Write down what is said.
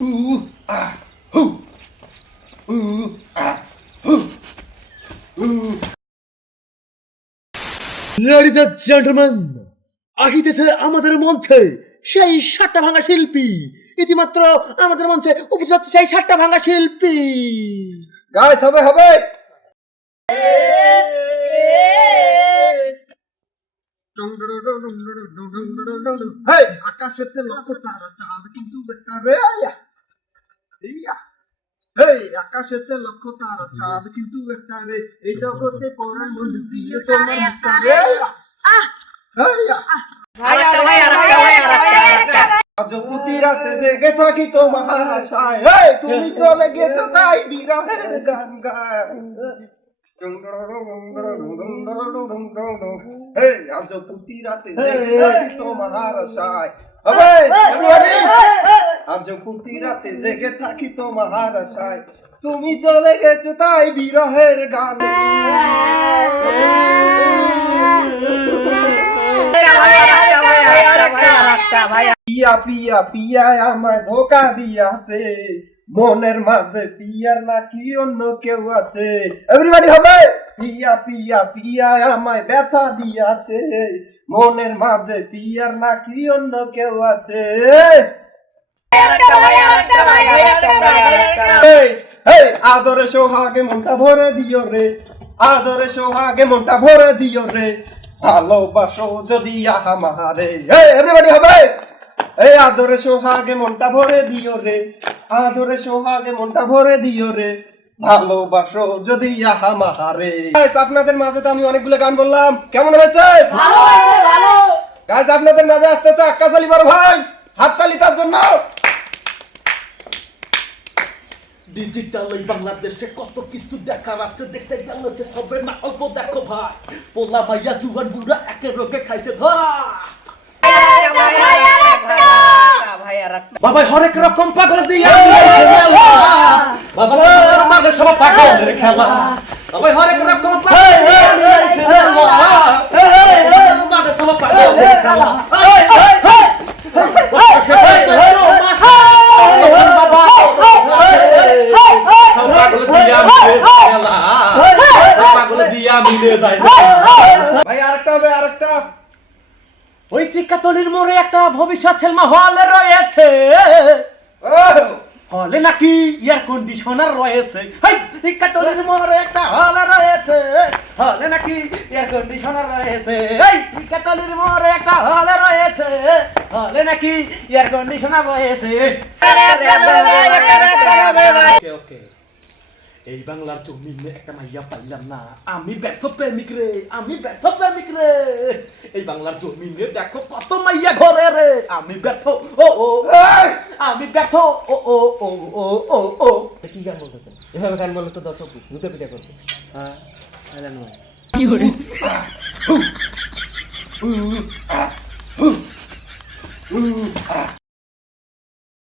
Ladies and gentlemen, আহিতেছে আমাদের মঞ্চে সেই সাতটা ভাঙা শিল্পী। ইতিমাত্র আমাদের মঞ্চে উপস্থিত সেই সাতটা ভাঙা শিল্পী। গাইস হবে হবে হেই আকাশেতে লক্ষ তারা চাঁদ কিন্তু একটা রে হেই আকাশেতে লক্ষ তারা চাঁদ কিন্তু একটা রে এই জগতে পরাণ বন্ধু দিয়ে তোমার একটা রে আজ প্রতি রাতে জেগে থাকি তোমার আশায় হেই তুমি চলে গেছো তাই বিরহের গান গায় হেই আজ প্রতি রাতে জেগে থাকি তোমার আশায় আজ প্রতি রাতে জেগে থাকি তোমার আশায় তুমি চলে গেছো তাই বিরহের গানে পিয়া পিয়া পিয়া আমায় ধোকা দিয়াছে মনের মাঝে পিয়ার নাকি অন্য কেউ আছে এভরিবডি হবে পিয়া পিয়া পিয়া আমায় ব্যথা দিয়াছে মনের মাঝে পিয়ার নাকি অন্য কেউ আছে আদরে সোহাগে মনটা ভরে দিও রে আদরে সোহাগে মনটা ভরে দিও রে ভালোবাসো যদি আমারে এভরিবডি হবে এই আদরে সোহাগে মনটা ভরে দিও রে আদরে সোহাগে মনটা ভরে দিও রে ভালোবাসো যদি আমারে গাইস আপনাদের মাঝে তো আমি অনেকগুলো গান বললাম কেমন হয়েছে ভালো হয়েছে ভালো গাইস আপনাদের মাঝে আসতেছে আক্কাস আলী বড় ভাই হাততালি তার জন্য ডিজিটাল এই বাংলাদেশে কত কিছু দেখার আছে দেখতে গেলে সে হবে না অল্প দেখো ভাই পোলা মাইয়া জুয়ান বুড়া একে রোগে খাইছে ধরা বাবা হরেক রকম পাগল দিয়া বাবা মানে সব পাগলের খেলা বাবা হরেক রকম পাগল দিয়া মানে সব পাগলের খেলা ভাই আরেকটা হবে আরেকটা ওই চিকাতলির মোড়ে একটা ভবিষ্যৎ সিনেমা হল রয়েছে হলে নাকি এয়ার কন্ডিশনার রয়েছে চিকাতলির মোড়ে একটা হল রয়েছে হলে নাকি এয়ার কন্ডিশনার রয়েছে চিকাতলির মোড়ে একটা হল রয়েছে হলে নাকি এয়ার কন্ডিশনার রয়েছে ওকে এই বাংলার জমিনে একটা মাইয়া পাইলাম না আমি ব্যর্থ প্রেমিক রে আমি ব্যর্থ প্রেমিক রে এই বাংলার জমিনে দেখো কত মাইয়া ঘরে রে আমি ব্যর্থ ও ও আমি ব্যর্থ ও ও ও ও ও ও কি গান বলতেছেন এভাবে গান বললে তো দর্শক জুতে পিটা করবে হ্যাঁ জানো কি করে